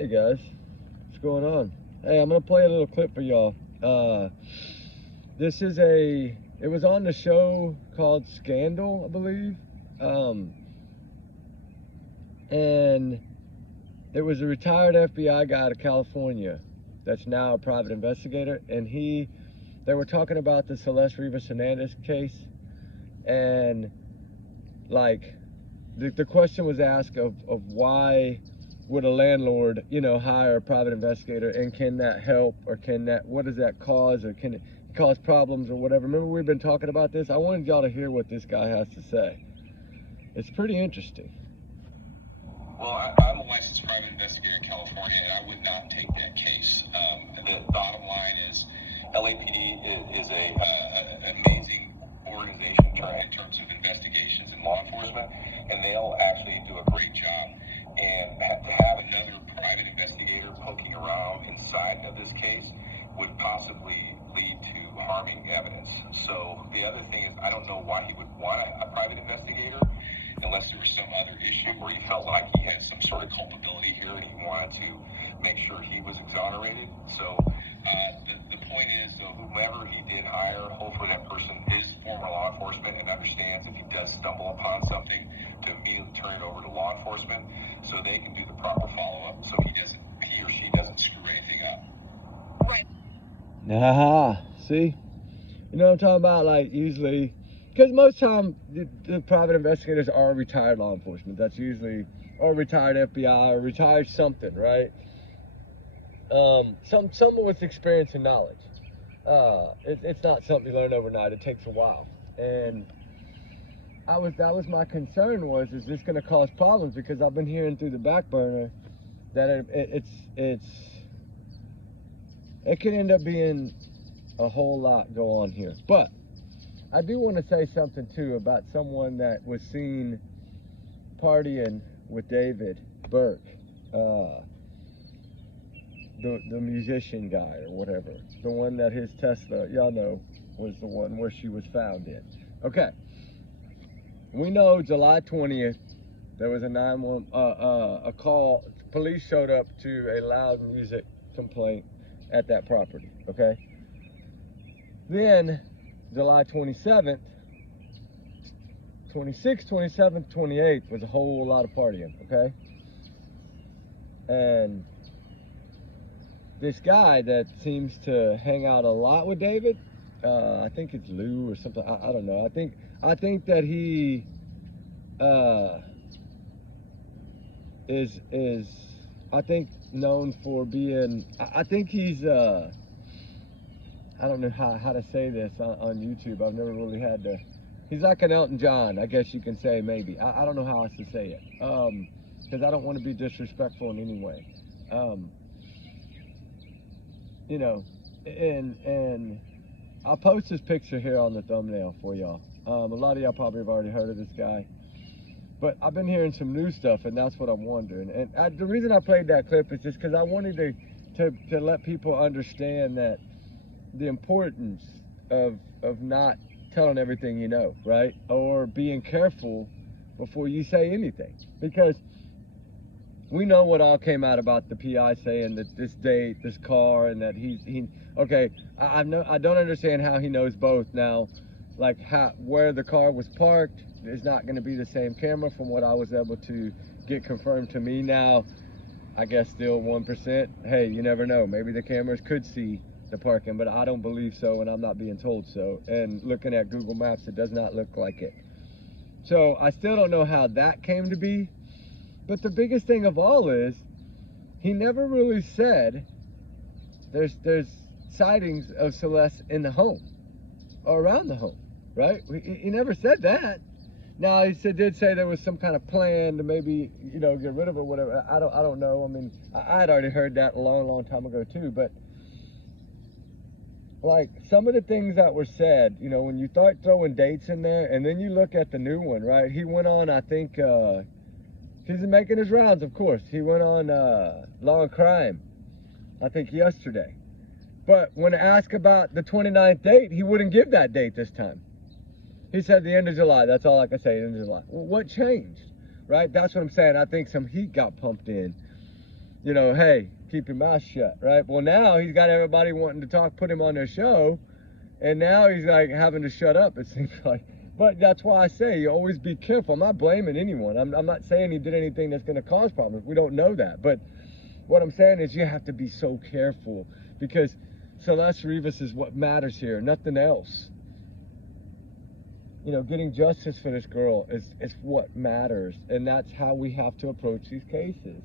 Hey guys, what's going on? Hey, I'm gonna play a little clip for y'all. This is it was on the show called Scandal, I believe. And it was a retired FBI guy out of California that's now a private investigator, and they were talking about the Celeste Rivas Hernandez case, and like the question was asked of why would a landlord, hire a private investigator, and can that help, or what does that cause, or can it cause problems or whatever? Remember, we've been talking about this. I wanted y'all to hear what this guy has to say. It's pretty interesting. Well, I'm a licensed private investigator in California, and I would not take that case. The bottom line is LAPD is an amazing organization in terms of investigations and law enforcement, and they'll actually do a great job. And to have another private investigator poking around inside of this case would possibly lead to harming evidence. So the other thing is, I don't know why he would want a private investigator unless there was some other issue where he felt like he had some sort of culpability here and he wanted to make sure he was exonerated. So the point is, whomever he did hire, hopefully that person is former law enforcement and understands if he does stumble upon something to immediately turn it over to law enforcement so they can do the proper follow-up so he or she doesn't screw anything up. Right. Aha, see? You know what I'm talking about? Like, usually, because most time the private investigators are retired law enforcement. That's usually, or retired FBI, or retired something, right? Someone with experience and knowledge. It's not something you learn overnight. It takes a while. And that was my concern, is this going to cause problems? Because I've been hearing through the back burner that it can end up being a whole lot go on here. But I do want to say something too about someone that was seen partying with David Burke, the musician guy or whatever, the one that his Tesla, y'all know, was the one where she was found in. Okay, we know July 20th there was a call. Police showed up to a loud music complaint at that property. Okay, then July 27th, 26th, 27th, 28th was a whole lot of partying, okay? And this guy that seems to hang out a lot with David, I think it's Lou or something, I don't know. I think that he is I think known for being, I think he's I don't know how to say this on YouTube. I've never really had to. He's like an Elton John, I guess you can say, maybe. I don't know how else to say it. Because I don't want to be disrespectful in any way. And I'll post this picture here on the thumbnail for y'all. A lot of y'all probably have already heard of this guy. But I've been hearing some new stuff, and that's what I'm wondering. And the reason I played that clip is just because I wanted to let people understand that the importance of not telling everything you know, right? Or being careful before you say anything. Because we know what all came out about the PI saying that this date, this car, and that okay, I don't understand how he knows both now. Like where the car was parked is not going to be the same camera from what I was able to get confirmed to me now. I guess still 1%. Hey, you never know. Maybe the cameras could see the parking, but I don't believe so, and I'm not being told so. And looking at Google Maps, it does not look like it. So I still don't know how that came to be. But the biggest thing of all is he never really said there's sightings of Celeste in the home or around the home, right? He never said that. Now he did say there was some kind of plan to maybe get rid of her, whatever. I don't know. I mean, I had already heard that a long time ago too, but like some of the things that were said, when you start throwing dates in there, and then you look at the new one, right? He went on, I think, he's making his rounds, of course. He went on Law and Crime, I think yesterday. But when asked about the 29th date, he wouldn't give that date this time. He said the end of July. That's all I can say, end of July. Well, what changed, right? That's what I'm saying. I think some heat got pumped in. you know, hey, keep your mouth shut, right? Well, now he's got everybody wanting to talk, put him on their show, and now he's like having to shut up, it seems like. But that's why I say you always be careful. I'm not blaming anyone. I'm not saying he did anything that's going to cause problems. We don't know that. But what I'm saying is you have to be so careful, because Celeste Rivas is what matters here, nothing else. You know, getting justice for this girl is what matters, and that's how we have to approach these cases.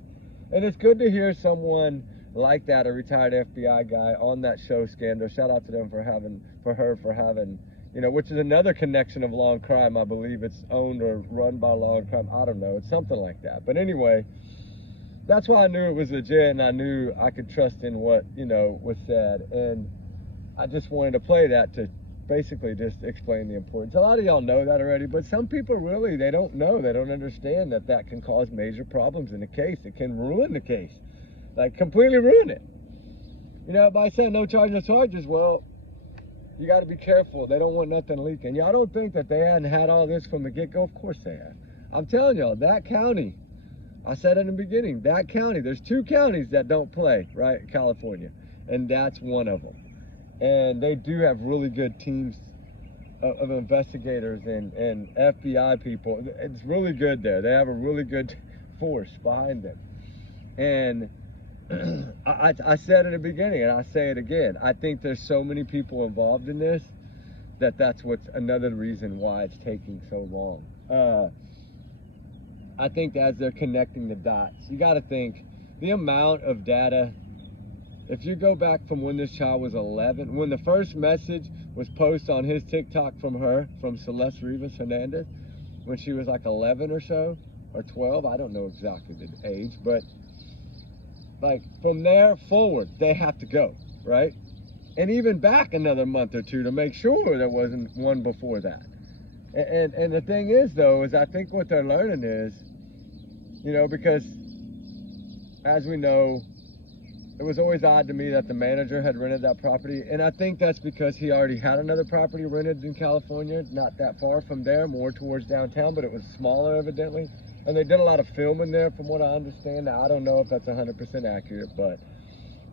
And it's good to hear someone like that, a retired FBI guy, on that show Scandal. Shout out to them for having, you know, which is another connection of Law and Crime. I believe it's owned or run by Law and Crime. I don't know. It's something like that. But anyway, that's why I knew it was legit, and I knew I could trust in what, you know, was said. And I just wanted to play that to basically just explain the importance. A lot of y'all know that already, but some people really, they don't know. They don't understand that that can cause major problems in the case. It can ruin the case. Like, completely ruin it. You know, by saying no charges, well, you got to be careful. They don't want nothing leaking. Y'all don't think that they hadn't had all this from the get-go? Of course they have. I'm telling y'all, that county, I said in the beginning, that county, there's 2 counties that don't play, right, in California, and that's one of them. And they do have really good teams of investigators and FBI people. It's really good there. They have a really good force behind them. And I said in the beginning, and I say it again, I think there's so many people involved in this that's what's another reason why it's taking so long. I think as they're connecting the dots, you got to think the amount of data. If you go back from when this child was 11, when the first message was posted on his TikTok from her, from Celeste Rivas Hernandez, when she was like 11 or so, or 12, I don't know exactly the age, but like from there forward, they have to go, right? And even back another month or 2 to make sure there wasn't one before that. And the thing is, though, is I think what they're learning is, you know, because as we know, it was always odd to me that the manager had rented that property. And I think that's because he already had another property rented in California, not that far from there, more towards downtown, but it was smaller evidently. And they did a lot of filming there from what I understand. Now, I don't know if that's 100% accurate, but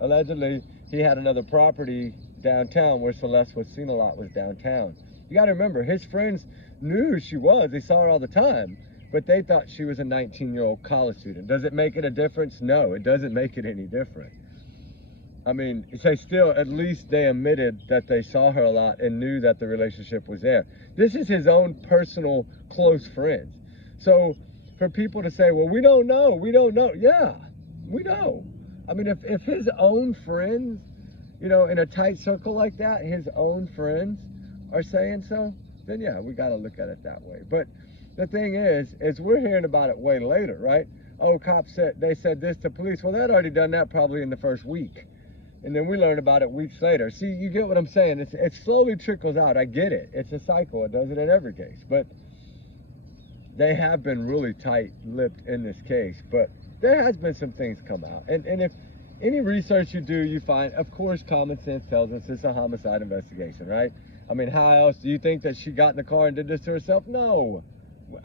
allegedly he had another property downtown where Celeste was seen a lot, was downtown. You got to remember, his friends knew who she was. They saw her all the time, but they thought she was a 19-year-old college student. Does it make it a difference? No, it doesn't make it any different. I mean, they still, at least they admitted that they saw her a lot and knew that the relationship was there. This is his own personal close friends. So for people to say, well, we don't know. Yeah, we know. I mean, if his own friends, you know, in a tight circle like that, his own friends are saying so, then yeah, we got to look at it that way. But the thing is we're hearing about it way later, right? Oh, cops said, they said this to police. Well, they'd already done that probably in the first week. And then we learn about it weeks later. See, you get what I'm saying? It slowly trickles out. I get it. It's a cycle. It does it in every case. But they have been really tight-lipped in this case. But there has been some things come out. And if any research you do, you find, of course, common sense tells us it's a homicide investigation, right? I mean, how else? Do you think that she got in the car and did this to herself? No.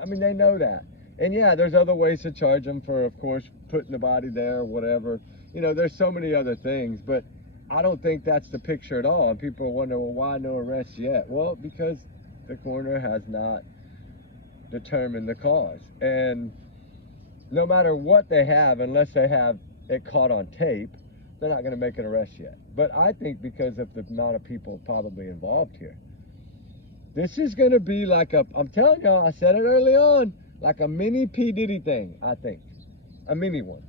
I mean, they know that. And yeah, there's other ways to charge them for, of course, putting the body there or whatever. You know, there's so many other things, but I don't think that's the picture at all. And people wonder, well, why no arrests yet? Well, because the coroner has not determined the cause. And no matter what they have, unless they have it caught on tape, they're not going to make an arrest yet. But I think because of the amount of people probably involved here, this is going to be like I'm telling y'all, I said it early on, like a mini P. Diddy thing, I think. A mini one.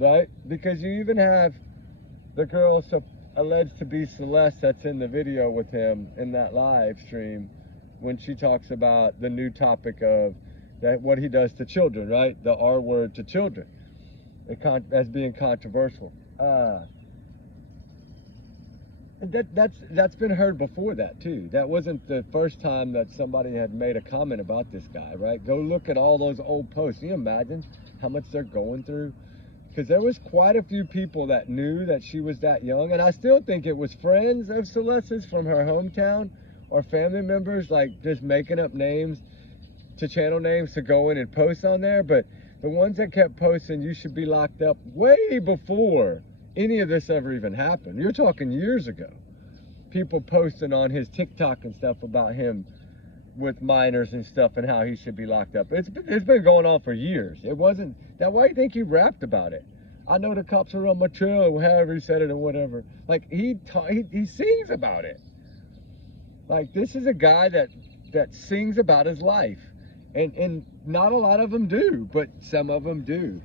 Right? Because you even have the girl alleged to be Celeste that's in the video with him in that live stream when she talks about the new topic of that what he does to children, right? The R word to children. As being controversial. That's been heard before that too. That wasn't the first time that somebody had made a comment about this guy, right? Go look at all those old posts. Can you imagine how much they're going through? Because there was quite a few people that knew that she was that young, and I still think it was friends of Celeste's from her hometown or family members, like just making up names to channel names to go in and post on there. But The ones that kept posting, you should be locked up, way before any of this ever even happened. You're talking years ago. People posting on his TikTok and stuff about him with minors and stuff and how he should be locked up. It's been going on for years. It wasn't that. Why do you think he rapped about it? I know the cops are on my trail, however he said it or whatever. Like he sings about it. Like, this is a guy that sings about his life, and not a lot of them do, but some of them do.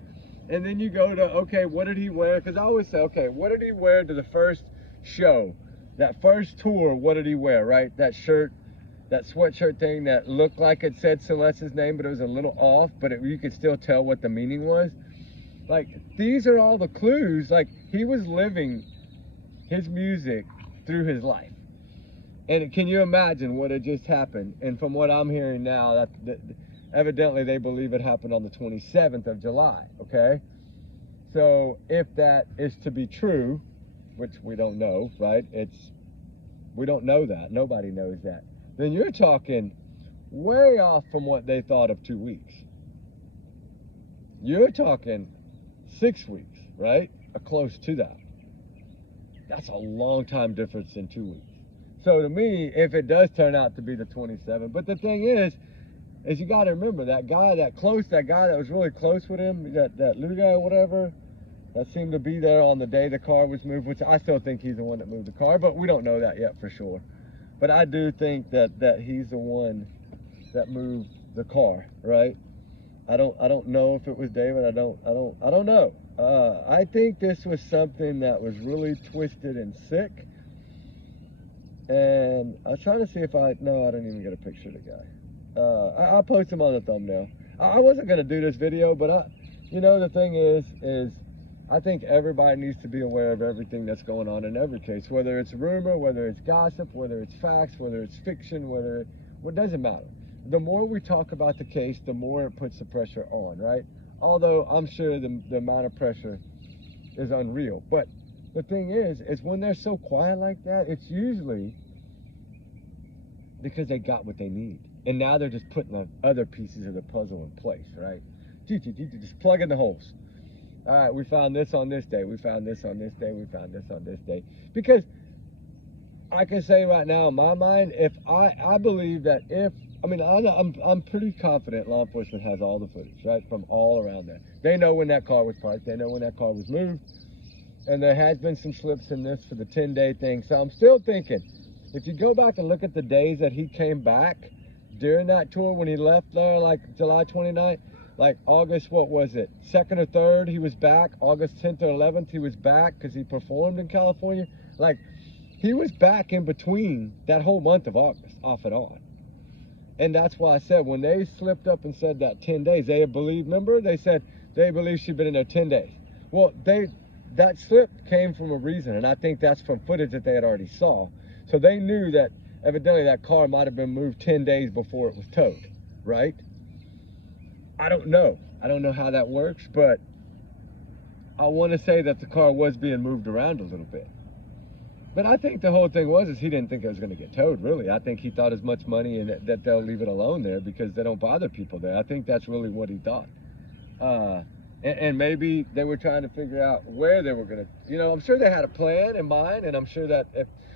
And then you go to, okay, what did he wear? Because I always say, okay, what did he wear to the first show, that first tour? What did he wear? Right, that shirt, that sweatshirt thing that looked like it said Celeste's name, but it was a little off, but you could still tell what the meaning was. Like, these are all the clues. Like, he was living his music through his life. And can you imagine what had just happened? And from what I'm hearing now, that evidently they believe it happened on the 27th of July, okay? So if that is to be true, which we don't know, right? We don't know that. Nobody knows that. Then you're talking way off from what they thought of 2 weeks. You're talking 6 weeks, right? Or close to that. That's a long time difference in 2 weeks. So to me, if it does turn out to be the 27th, but the thing is you got to remember that guy that was really close with him, that Lou guy or whatever, that seemed to be there on the day the car was moved, which I still think he's the one that moved the car, but we don't know that yet for sure. But I do think that he's the one that moved the car, right? I don't know if it was David. I don't know. I think this was something that was really twisted and sick. And I was trying to see if I didn't even get a picture of the guy. I'll post him on the thumbnail. I wasn't gonna do this video, but the thing is I think everybody needs to be aware of everything that's going on in every case, whether it's rumor, whether it's gossip, whether it's facts, whether it's fiction, it doesn't matter. The more we talk about the case, the more it puts the pressure on, right? Although I'm sure the amount of pressure is unreal. But the thing is when they're so quiet like that, it's usually because they got what they need. And now they're just putting the other pieces of the puzzle in place, right? Just plug in the holes. All right, we found this on this day. We found this on this day. We found this on this day. Because I can say right now in my mind, if I believe that I'm pretty confident law enforcement has all the footage, right, from all around there. They know when that car was parked. They know when that car was moved. And there has been some slips in this for the 10-day thing. So I'm still thinking, if you go back and look at the days that he came back during that tour, when he left there, like July 29th, like August, what was it, 2nd or 3rd, he was back. August 10th or 11th, he was back because he performed in California. Like, he was back in between that whole month of August, off and on. And that's why I said, when they slipped up and said that 10 days, they remember, they said they believe she'd been in there 10 days. Well, that slip came from a reason, and I think that's from footage that they had already saw. So they knew that evidently that car might have been moved 10 days before it was towed, right? I don't know. I don't know how that works, but I want to say that the car was being moved around a little bit. But I think the whole thing was he didn't think it was going to get towed, really. I think he thought as much money and that they'll leave it alone there because they don't bother people there. I think that's really what he thought. And maybe they were trying to figure out where they were going to, I'm sure they had a plan in mind, and I'm sure that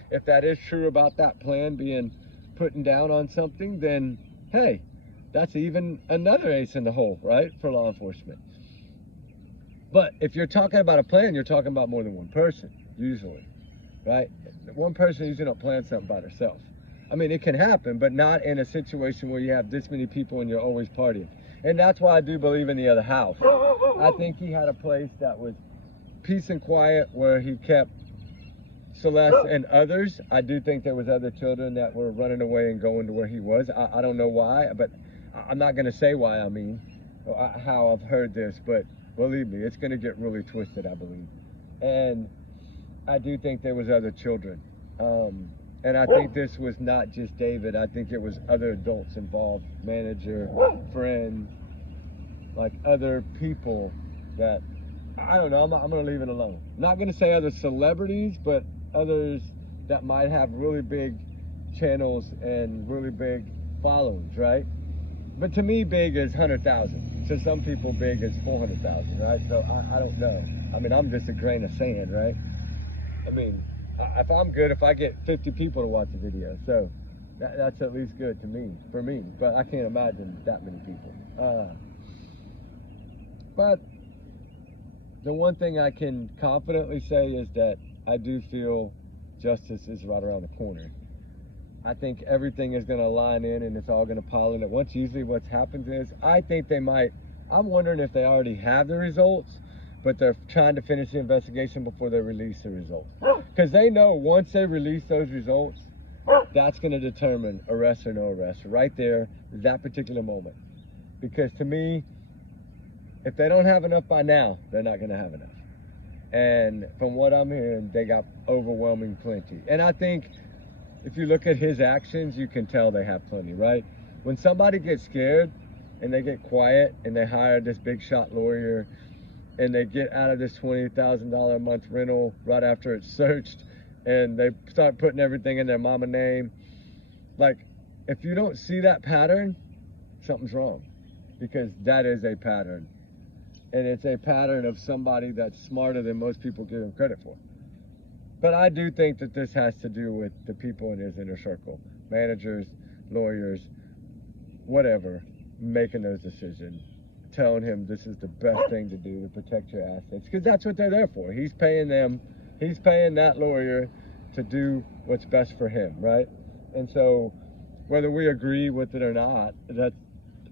if that is true about that plan being putting down on something, then, hey, that's even another ace in the hole, right, for law enforcement. But if you're talking about a plan, you're talking about more than one person, usually, right? One person usually don't plan something by themselves. I mean, it can happen, but not in a situation where you have this many people and you're always partying. And that's why I do believe in the other house. I think he had a place that was peace and quiet where he kept Celeste and others. I do think there was other children that were running away and going to where he was. I don't know why, but I'm not going to say why, how I've heard this, but believe me, it's going to get really twisted, I believe. And I do think there was other children. And I think this was not just David. I think it was other adults involved, manager, friend, like other people that, I don't know, I'm going to leave it alone. Not going to say other celebrities, but others that might have really big channels and really big followings, right? But to me, big is 100,000. to some people big is 400,000, right? So I don't know. I mean, I'm just a grain of sand, right? I mean, if I'm good, if I get 50 people to watch a video, so that's at least good to me, for me. But I can't imagine that many people. But the one thing I can confidently say is that I do feel justice is right around the corner. I think everything is going to line in and it's all going to pile in at once. Usually what happens is, I think they might, I'm wondering if they already have the results, but they're trying to finish the investigation before they release the results. Because they know once they release those results, that's going to determine arrest or no arrest right there, that particular moment. Because to me, if they don't have enough by now, they're not going to have enough. And from what I'm hearing, they got overwhelming plenty. And I think if you look at his actions, you can tell they have plenty, right? When somebody gets scared and they get quiet and they hire this big shot lawyer and they get out of this $20,000 a month rental right after it's searched and they start putting everything in their mama name, like, if you don't see that pattern, something's wrong, because that is a pattern. And it's a pattern of somebody that's smarter than most people give him credit for. But I do think that this has to do with the people in his inner circle, managers, lawyers, whatever, making those decisions, telling him this is the best thing to do to protect your assets, because that's what they're there for. He's paying them, he's paying that lawyer to do what's best for him, right? And so whether we agree with it or not, that's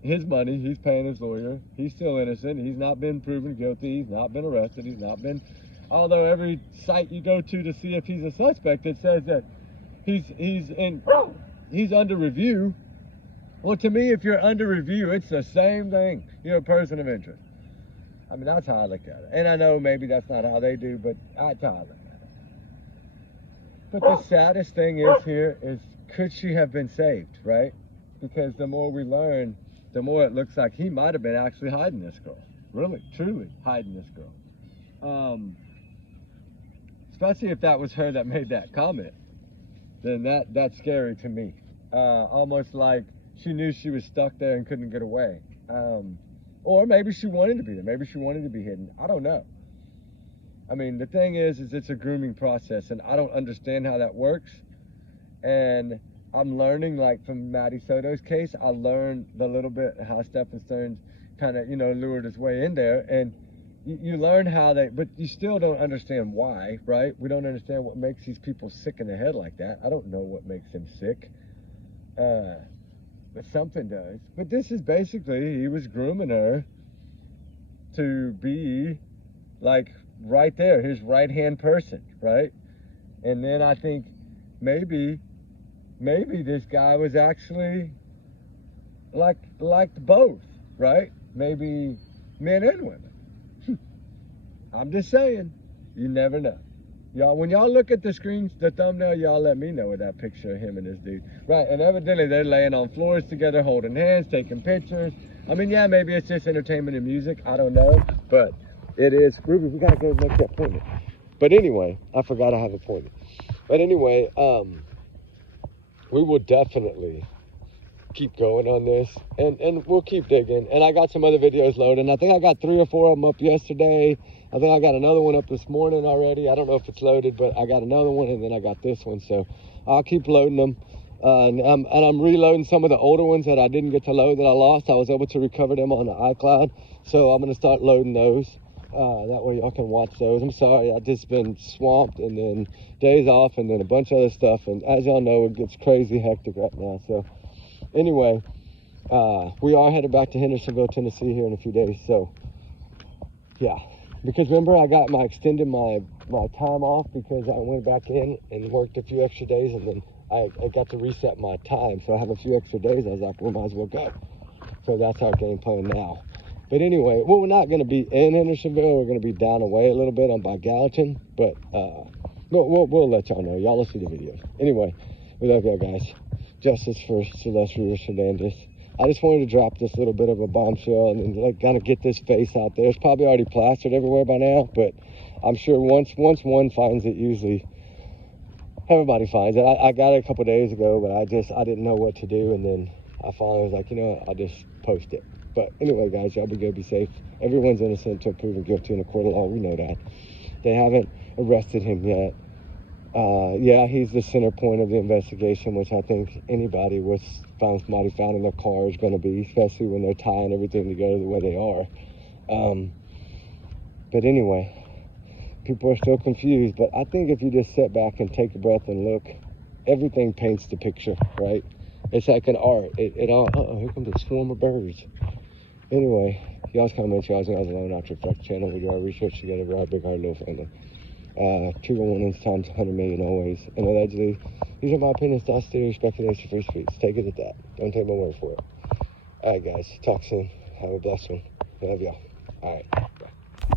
his money. He's paying his lawyer. He's still innocent. He's not been proven guilty. He's not been arrested. He's not been, although every site you go to see if he's a suspect, it says that he's under review. Well, to me, if you're under review, it's the same thing. You're a person of interest. I mean, that's how I look at it. And I know maybe that's not how they do, but that's how I look at it. But the saddest thing is here is, could she have been saved, right? Because the more we learn, the more it looks like he might have been actually hiding this girl. Really, truly hiding this girl. Especially if that was her that made that comment. Then that's scary to me. Almost like she knew she was stuck there and couldn't get away. Or maybe she wanted to be there. Maybe she wanted to be hidden. I don't know. I mean, the thing is it's a grooming process, and I don't understand how that works. And I'm learning, like from Matty Soto's case, I learned a little bit how Stephen Stearns kind of, lured his way in there. And you learn how but you still don't understand why, right? We don't understand what makes these people sick in the head like that. I don't know what makes them sick. But something does. But this is basically, he was grooming her to be like right there, his right-hand person, right? And then I think maybe this guy was actually liked both, right? Maybe men and women. I'm just saying, you never know. Y'all, when y'all look at the screens, the thumbnail, y'all let me know with that picture of him and this dude. Right, and evidently they're laying on floors together, holding hands, taking pictures. I mean, yeah, maybe it's just entertainment and music. I don't know, but it is. Ruby, we gotta go make that appointment. But anyway, I forgot I have an appointment. But anyway, we will definitely keep going on this, and we'll keep digging. And I got some other videos loading. I think I got 3 or 4 of them up yesterday. I think I got another one up this morning already. I don't know if it's loaded, but I got another one, and then I got this one. So I'll keep loading them. And I'm reloading some of the older ones that I didn't get to load that I lost. I was able to recover them on the iCloud. So I'm going to start loading those. That way y'all can watch those. I'm sorry, I've just been swamped, and then days off, and then a bunch of other stuff. And as y'all know, it gets crazy hectic right now. So anyway, we are headed back to Hendersonville, Tennessee here in a few days. So yeah, because remember, I got extended my time off because I went back in and worked a few extra days, and then I got to reset my time. So I have a few extra days. I was like, we might as well go. So that's our game plan now. But anyway, well, we're not going to be in Hendersonville. We're going to be down away a little bit on by Gallatin. But we'll let y'all know. Y'all will see the videos. Anyway, we love y'all guys. Justice for Celeste Rivas Hernandez. I just wanted to drop this little bit of a bombshell and like kind of get this face out there. It's probably already plastered everywhere by now, but I'm sure once one finds it, usually everybody finds it. I got it a couple days ago, but I didn't know what to do, and then I finally was like, I'll just post it. But anyway, guys, y'all be good, be safe. Everyone's innocent until proven guilty in a court of law. We know that. They haven't arrested him yet. Yeah, he's the center point of the investigation, which I think anybody with somebody found in their car is going to be, especially when they're tying everything together the way they are. But anyway, people are still confused. But I think if you just sit back and take a breath and look, everything paints the picture, right? It's like an art. It all, here comes a swarm of birds. Anyway, y'all's comments, y'all's alone out your flex channel. We do our research together. We're our big, hard, little family. 211 inch times 100 million always. And allegedly, these are my opinions, thoughts, theories, speculation, free speech. Take it at that. Don't take my word for it. All right, guys. Talk soon. Have a blessed one. Love y'all. All right.